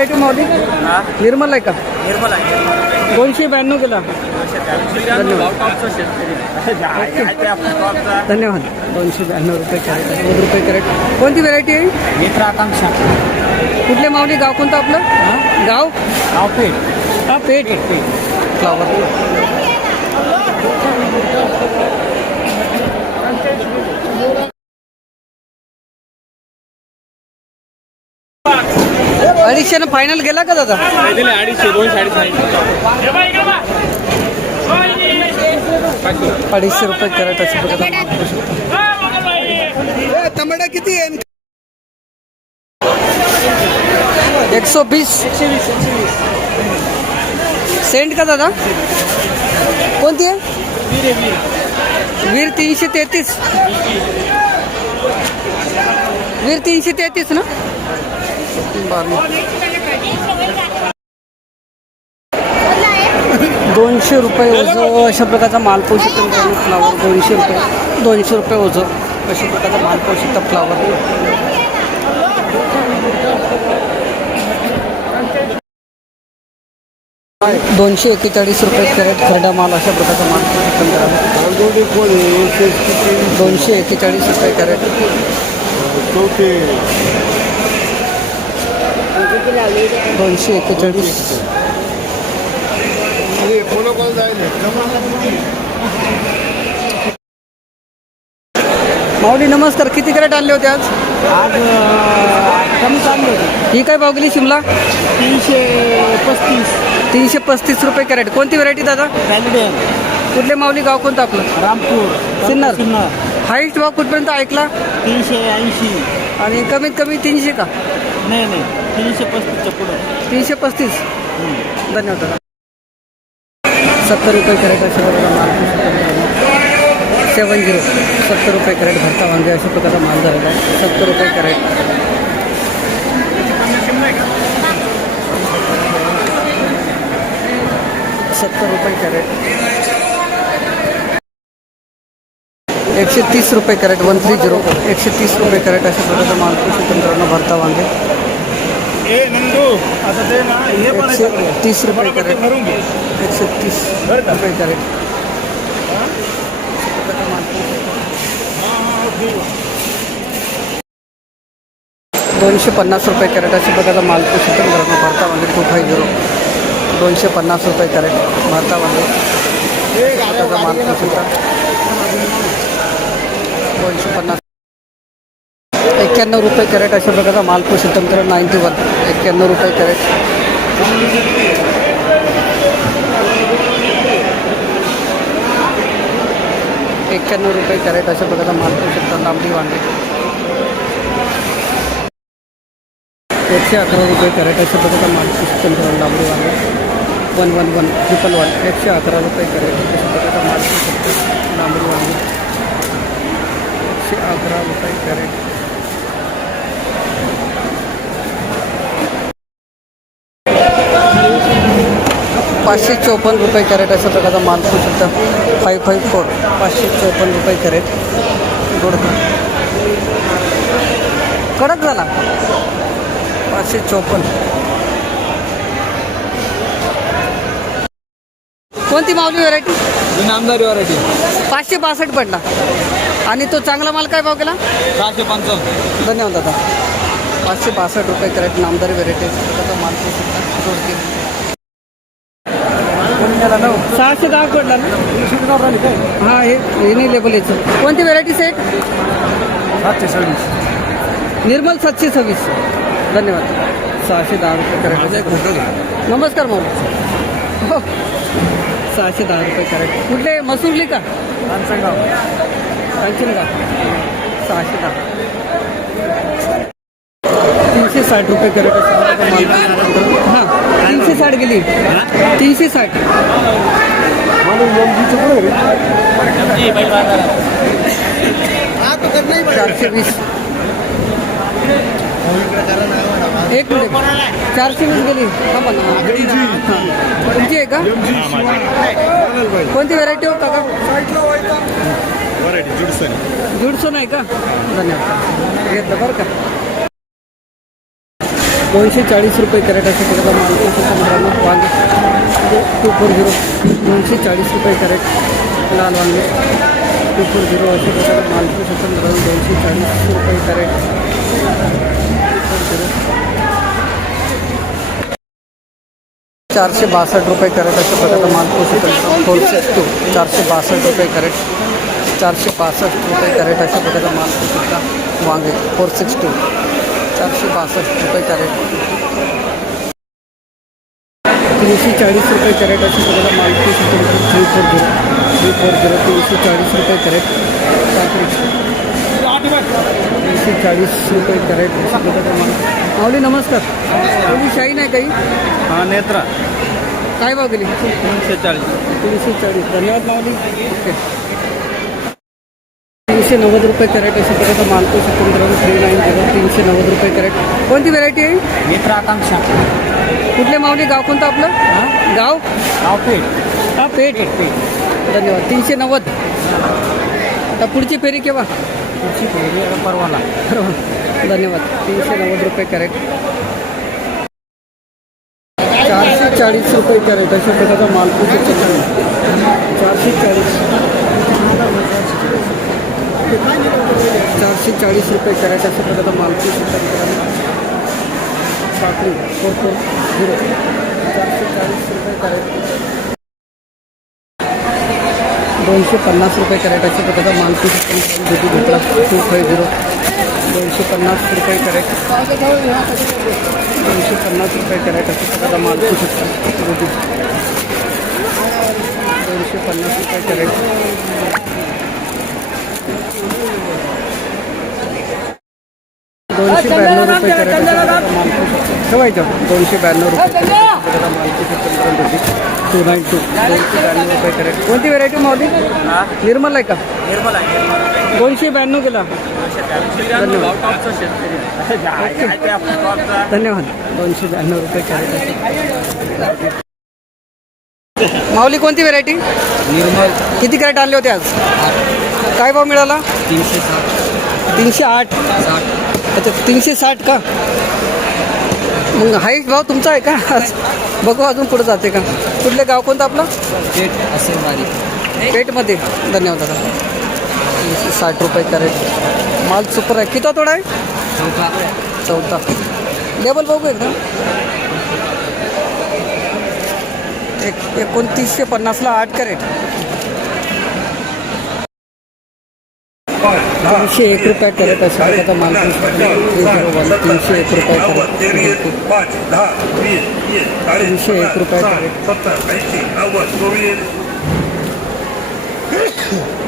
Variety Mavli निर्मल आहे का? निर्मल आहे. दोनशे ब्याण्णव गेला धन्यवाद. दोनशे ब्याण्णव रुपये कॅरेट आहे नव्वद रुपये कॅरेट. कोणती व्हेरायटी आहे? आकांक्षा. कुठले माऊली गाव कोणतं आपलं? गाव? गाव पेठ. हा पेठ. फ्लावर अडीचशे ना फायनल गेला का दादा? अडीचशे दोनशे अडीचशे अडीचशे रुपये कॅरेट असे टमाटा किती आहे? एकशे वीस. सेंट का दादा? कोणती आहे? वीर तीनशे तेहतीस. वीर तीनशे तेहतीस ना? दोनशे रुपये ओझं अशा प्रकारचा माल पाहू शकतो मित्रांनो फ्लावर दोनशे रुपये. दोनशे रुपये ओझं अशा प्रकारचा माल पाहू शकता फ्लावर दोनशे एक्केचाळीस रुपये कॅरेट खरडा माल अशा प्रकारचा माल पाहू शकतो दोनशे एक्केचाळीस रुपये कॅरेट. दोनशे एक्केचाळीस माऊली नमस्कार. किती कॅरेट आणले होते आज? आज कमी चालू होते. ही काय भाव गेली शिमला? तीनशे पस्तीस. तीनशे पस्तीस रुपये कॅरेट. कोणती व्हरायटी दादा? कुठले माऊली? गाव कोणतं आपलं? रामपूर. सिन्नर. सिन्नर. हाईस्ट भाव कुठपर्यंत ऐकला? तीनशे ऐंशी. आणि कमीत कमी तीनशे का? नाही नाही. तीनशे पस्तीसच्या पुढं. तीनशे पस्तीस? धन्यवाद दादा. सत्तर रुपये कॅरेट अशा प्रकारचा माल सेवन झिरो. सत्तर रुपये कॅरेट भरता वांगे अशा प्रकारचा माल झालेला आहे. सत्तर रुपये कॅरेट. सत्तर रुपये कॅरेट. एकशे तीस रुपये कॅरेट वन थ्री झिरो. एकशे तीस रुपये कॅरेट अशा प्रकारचा माल कृषी तंत्रानं भरता वांगे. ए नंदू आता ते ना हे पण एकशे तीस रुपये कॅरेट भरून घे एकशे तीस रुपये कॅरेट दोनशे पन्नास रुपये कॅरेट अशा प्रकारचा माल कृषी तंत्रानं भरता वांगे टू फाय झिरो दोनशे पन्नास रुपये कॅरेट भरता वांगे प्रकारचा माल दोनशे पन्नास एक्क्याण्णव रुपये कॅरेट अशा प्रकारचा माल कृषी तंत्र नाईन्टी वन एक्क्याण्णव रुपये कॅरेट. एक्क्याण्णव रुपये कॅरेट अशा प्रकारचा माल करू शकता लांबडी वांगे. एकशे अकरा रुपये कॅरेट अशा प्रकारचा माल पाहू लांबडी वांगे. One one one triple one एकशे अकरा रुपये कॅरेट अशा प्रकारचा माल पाहू लांबडी वांगे. एकशे अकरा रुपये कॅरेट. पाचशे चौपन्न रुपये कॅरेट अशा प्रकारचा माल पाहू शकता. फाईव्ह फाईव्ह फोर पाचशे चौपन्न रुपये कॅरेट. दोडका कडक झाला. पाचशे चौपन्न. कोणती माऊली व्हरायटी नामदारी वरायटी पाचशे बासष्ट पडला. आणि तो चांगला माल काय भाव केला? सहाशे पंचावन्न. धन्यवाद दादा. पाचशे बासष्ट रुपये कॅरेट नामदारी व्हेरायटी माल पाहू शकता. सहाशे दहा पडला ना? हां हे नाही लेबल याचं. कोणती व्हेरायटी सेट सातशे सव्वीस. निर्मल सातशे सव्वीस. धन्यवाद. सहाशे दहा रुपये कॅरेट नमस्कार भाऊ हो. सहाशे दहा रुपये कॅरेट कुठले? मसूरली का? पाचगाव कांचनगा सहाशे दहा. तीनशे साठ रुपये कॅरेट हां. तीनशे साठ गेली तीनशे साठ। चारशे वीस एक मिनिट। चारशे वीस गेली थांबा. हाँ. तुमची आहे का? कोणती व्हरायटी हो काका? दीडशे नाही का? धन्यवाद। घेतलं बरं का। दोनशे चाळीस रुपये कॅरेट अशा प्रकारचा माल पाहू शकता मित्रांनो. वांगे. टू फोर झिरो दोनशे चाळीस रुपये कॅरेट लाल वांगे. टू फोर झिरो अशा प्रकारचा माल पाहू शकता मित्रांनो. दोनशे चाळीस रुपये कॅरेट. चारशे बासष्ट रुपये कॅरेट प्रकारचा माल पाहू होलसेल टू चारशे बासष्ट रुपये कॅरेट. चारशे पासष्ट रुपये कॅरेट अशा माल शकता. वांगे. फोर सिक्स टू चारशे बासष्ट रुपये कॅरेट. तीनशे चाळीस रुपये कॅरेट अशा प्रकारचा माल पाहू शकता three four zero three four zero तीनशे चाळीस रुपये कॅरेट. तीनशे चाळीस रुपये कॅरेट माऊली नमस्कार. माऊली शाही नाही काही? हा नेत्रा. काय भाव गेली? तीनशे चाळीस. तीनशे चाळीस. धन्यवाद माऊली. ओके. तीनशे नव्वद रुपये कॅरेट अशा प्रकारचा माल तो शकतो थ्री नाईन झिरो तीनशे नव्वद रुपये कॅरेट. कोणती व्हरायटी आहे? नेत्रा आकांक्षा कुठले माऊली? गाव कोणतं आपलं? गाव? गावपेठ हा पेठ. धन्यवाद. तीनशे नव्वद. आता पुढची फेरी केव्हा? तुमची फेरी परवाला. धन्यवाद. तीनशे नव्वद रुपये कॅरेट. चारशे चाळीस रुपये कॅरेट अशा प्रकारचा माल चारशे चाळीस रुपये कॅरेट अशा प्रकारचा माल पूजा साखरी फोर फोर झिरो चारशे चाळीस रुपये कॅरेट दोनशे पन्नास रुपये कॅरेट अशा प्रकारचा माल पूजा भेटी घेतला टू फाय झिरो दोनशे पन्नास रुपये कॅरेट दोनशे पन्नास रुपये कॅरेट अशा प्रकारचा माल घेऊ शकता दोनशे पन्नास रुपये कॅरेट दोनशे ब्याण्णव रुपये ठेवायचं. दोनशे ब्याण्णव रुपये टू नाईन टू दोनशे ब्याण्णव रुपये कॅरेट. कोणती व्हेरायटी मावली निर्मल आहे का? निर्मला दोनशे ब्याण्णव केला. धन्यवाद. दोनशे ब्याण्णव रुपये आहे माऊली कोणती व्हेरायटी निर्मल. किती कॅरेट आणले होते आज? काय भाव मिळाला? तीनशे साठ. तीनशे आठ. साठ. अच्छा तीनशे साठ का? मग हाही भाव तुमचा आहे का? बघू अजून पुढे जाते का? कुठले गाव कोणतं आपलं? असेल पेटमध्ये धन्यवाद दादा. तीनशे साठ रुपये कॅरेट. माल सुपर आहे. किती तोडा आहे? चौथा. लेबल बघू एकदा. एक एकोणतीसशे पन्नासला आठ कॅरेट. तीनशे एक रुपये कॅरेट अशा प्रकारचा माल तीनशे एक रुपये चाळीस तीनशे एक रुपये साठ